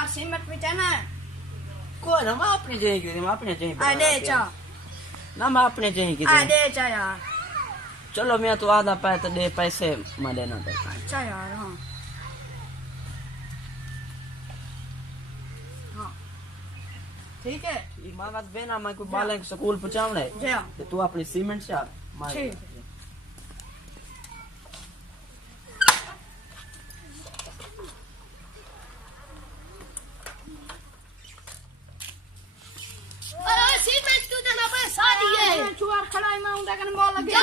यार सीमेंट में जाना कोई ना मैं अपनी जाएगी मैं अपने जाएगी अरे चा ना मैं अपने जाएगी अरे चा यार चलो मैं तो आधा पैसे दे पैसे मैं देना तो अच्छा यार हाँ हाँ ठीक है मैं बात बेना मैं कोई बालक स्कूल पहुंचावने तो तू अपनी सीमेंट से ठीक सीमेंट तू देना पैसा दिए चुआर खड़ाई में उनका कन बोल लगे